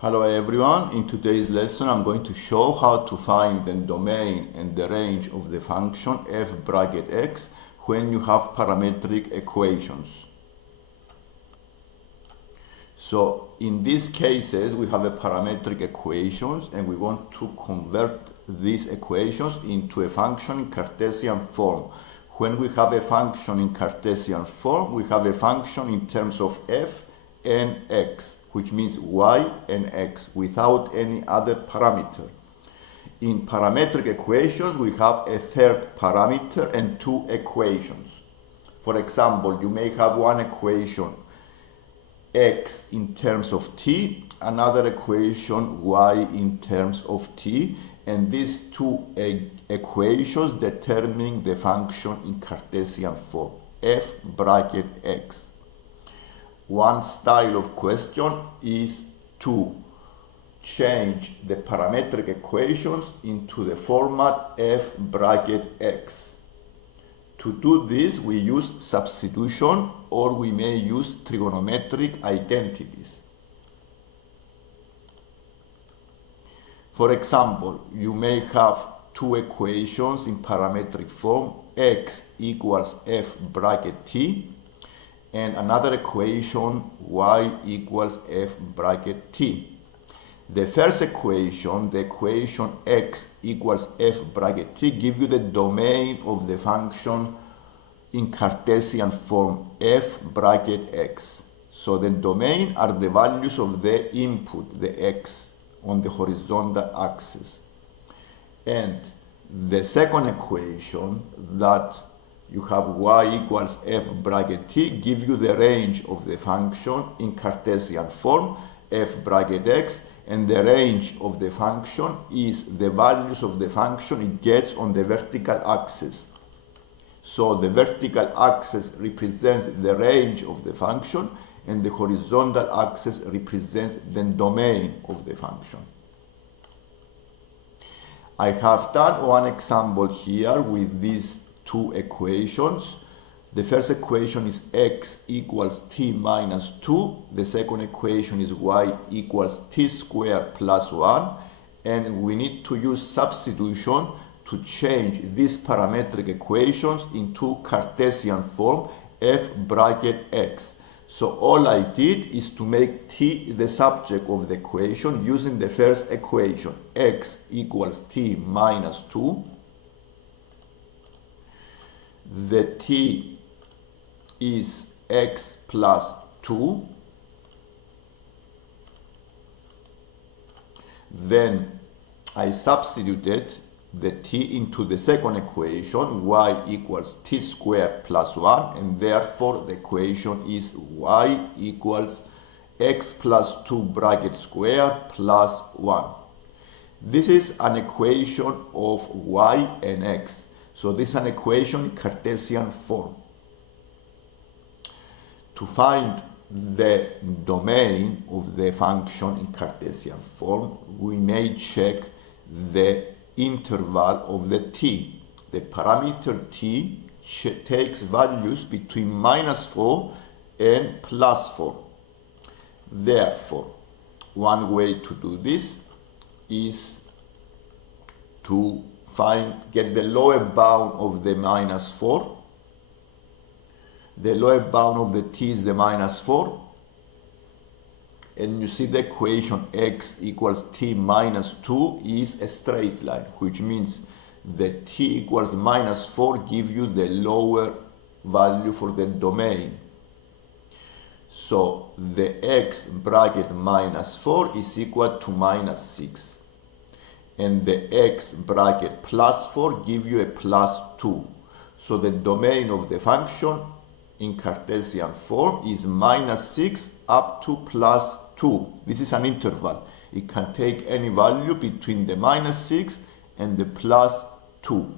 Hello everyone, in today's lesson I'm going to show how to find the domain and the range of the function f bracket x when you have parametric equations. So in these cases we have a parametric equations and we want to convert these equations into a function in Cartesian form. When we have a function in Cartesian form, we have a function in terms of f and x, which means y and x, without any other parameter. In parametric equations, we have a third parameter and two equations. For example, you may have one equation x in terms of t, another equation y in terms of t, and these two equations determine the function in Cartesian form, f bracket x. One style of question is to change the parametric equations into the format f bracket x. To do this, we use substitution or we may use trigonometric identities. For example, you may have two equations in parametric form, x equals f bracket t, and another equation y equals f bracket t. The first equation, the equation x equals f bracket t, gives you the domain of the function in Cartesian form f bracket x. So the domain are the values of the input, the x, on the horizontal axis. And the second equation, that you have y equals f bracket t, give you the range of the function in Cartesian form, f bracket x, and the range of the function is the values of the function it gets on the vertical axis. So the vertical axis represents the range of the function and the horizontal axis represents the domain of the function. I have done one example here with these two equations. The first equation is x equals t minus 2. The second equation is y equals t squared plus 1. And we need to use substitution to change these parametric equations into Cartesian form f bracket x. So all I did is to make t the subject of the equation using the first equation, x equals t minus 2. The t is x plus 2. Then I substituted the t into the second equation, y equals t squared plus 1, and therefore the equation is y equals x plus 2 bracket squared plus 1. This is an equation of y and x. So this is an equation in Cartesian form. To find the domain of the function in Cartesian form, we may check the interval of the t. The parameter t takes values between minus 4 and plus 4. Therefore, one way to do this is to get the lower bound of the minus 4. The lower bound of the t is the minus 4. And you see the equation x equals t minus 2 is a straight line, which means that t equals minus 4 give you the lower value for the domain. So the x bracket minus 4 is equal to minus 6. And the x bracket plus 4 give you a plus 2. So the domain of the function in Cartesian form is minus 6 up to plus 2. This is an interval. It can take any value between the minus 6 and the plus 2.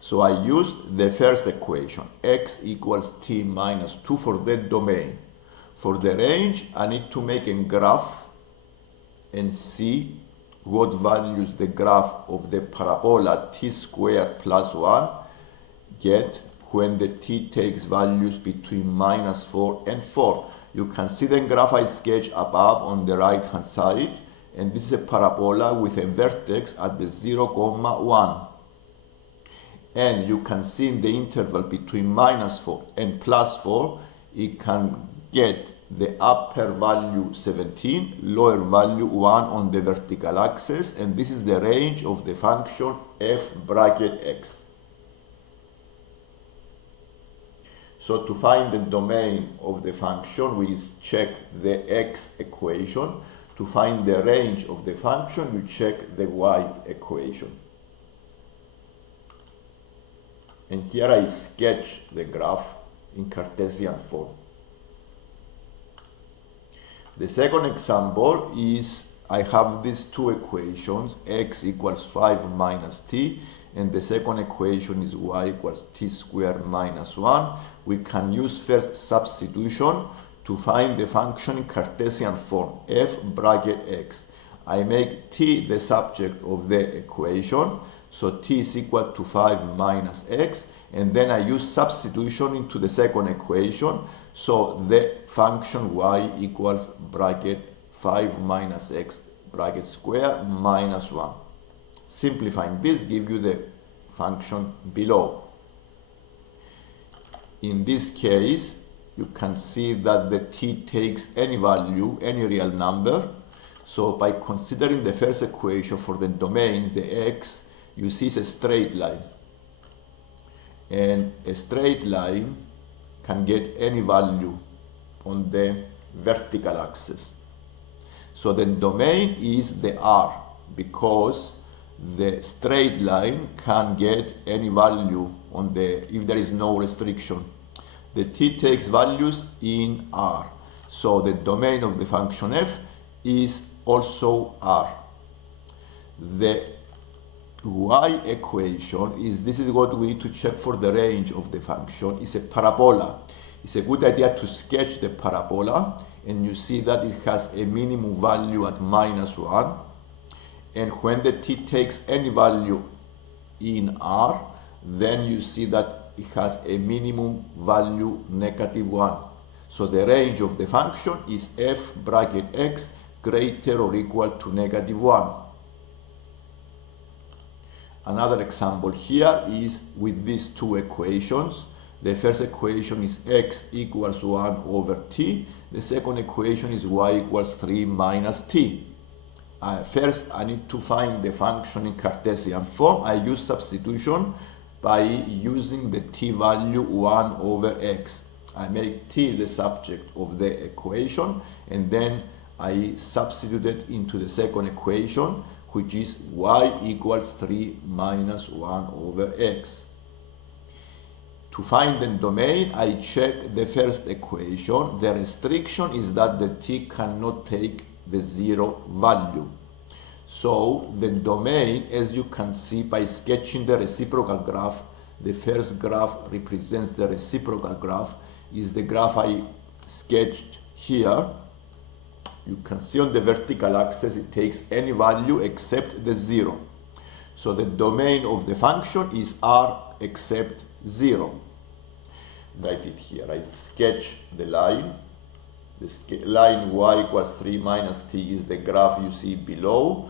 So I used the first equation, x equals t minus 2 for the domain. For the range, I need to make a graph and see what values the graph of the parabola t squared plus 1 get when the t takes values between -4 and 4. You can see the graph I sketched above on the right hand side, and this is a parabola with a vertex at the 0,1. And you can see in the interval between -4 and +4, it can get the upper value 17, lower value 1 on the vertical axis, and this is the range of the function f bracket x. So to find the domain of the function, we check the x equation. To find the range of the function, we check the y equation. And here I sketch the graph in Cartesian form. The second example is I have these two equations, x equals 5 minus t, and the second equation is y equals t squared minus 1. We can use first substitution to find the function in Cartesian form, f bracket x. I make t the subject of the equation, so t is equal to 5 minus x, and then I use substitution into the second equation, so the function y equals bracket 5 minus x bracket square minus 1. Simplifying this gives you the function below. In this case, you can see that the t takes any value, any real number. So by considering the first equation for the domain, the x, you see it's a straight line. And a straight line can get any value on the vertical axis. So the domain is the R, because the straight line can get any value on the, if there is no restriction. The t takes values in R. So the domain of the function f is also R. The y equation is, this is what we need to check for the range of the function. It's a parabola. It's a good idea to sketch the parabola, and you see that it has a minimum value at -1, and when the t takes any value in R, then you see that it has a minimum value -1. So the range of the function is f bracket x greater or equal to -1. Another example here is with these two equations. The first equation is x equals 1 over t. The second equation is y equals 3 minus t. First, I need to find the function in Cartesian form. I use substitution by using the t value 1 over x. I make t the subject of the equation, and then I substitute it into the second equation, which is y equals 3 minus 1 over x. To find the domain, I check the first equation. The restriction is that the t cannot take the 0 value. So the domain, as you can see by sketching the reciprocal graph, the first graph represents the reciprocal graph, is the graph I sketched here. You can see on the vertical axis it takes any value except the 0. So the domain of the function is R except 0. Write it here. I sketch the line. The line y equals 3 minus t is the graph you see below.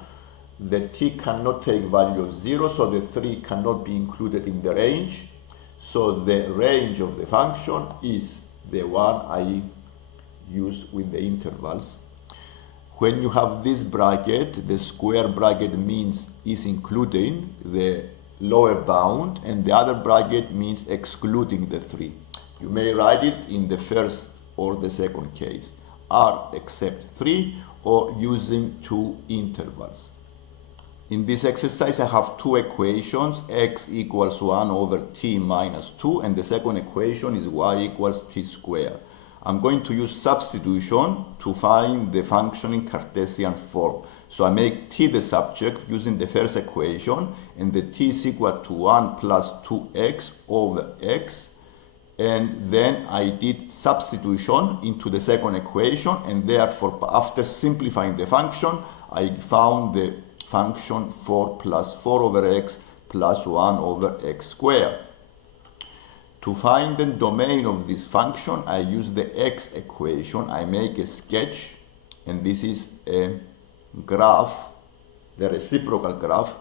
The t cannot take value of 0, so the 3 cannot be included in the range. So the range of the function is the one I used with the intervals. When you have this bracket, the square bracket means is including the lower bound, and the other bracket means excluding the 3. You may write it in the first or the second case, R except 3, or using two intervals. In this exercise, I have two equations, x equals 1 over t minus 2, and the second equation is y equals t squared. I'm going to use substitution to find the function in Cartesian form. So I make t the subject using the first equation, and the t is equal to 1 plus 2x over x. And then I did substitution into the second equation, and therefore after simplifying the function, I found the function 4 plus 4 over x plus 1 over x squared. To find the domain of this function, I use the x equation. I make a sketch, and this is a graph, the reciprocal graph,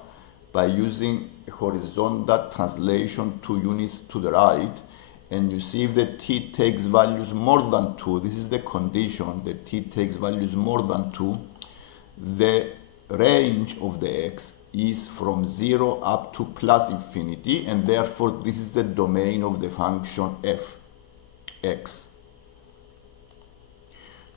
by using a horizontal translation 2 units to the right. And you see if the t takes values more than 2, this is the condition, the t takes values more than 2, the range of the x is from 0 up to plus infinity, and therefore this is the domain of the function f, x.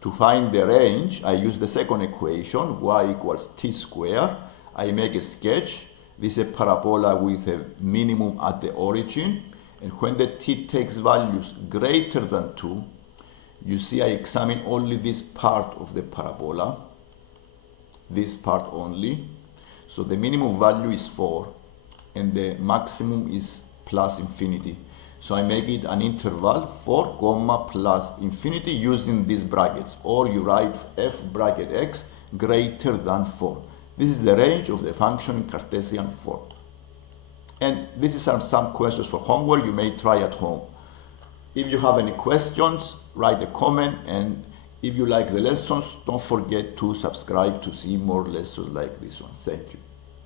To find the range, I use the second equation, y equals t squared. I make a sketch. This is a parabola with a minimum at the origin, and when the t takes values greater than 2, you see I examine only this part of the parabola, this part only. So the minimum value is 4, and the maximum is plus infinity. So I make it an interval 4 comma plus infinity using these brackets, or you write f bracket x greater than 4. This is the range of the function in Cartesian form. And this is some questions for homework you may try at home. If you have any questions, write a comment, and if you like the lessons, don't forget to subscribe to see more lessons like this one. Thank you.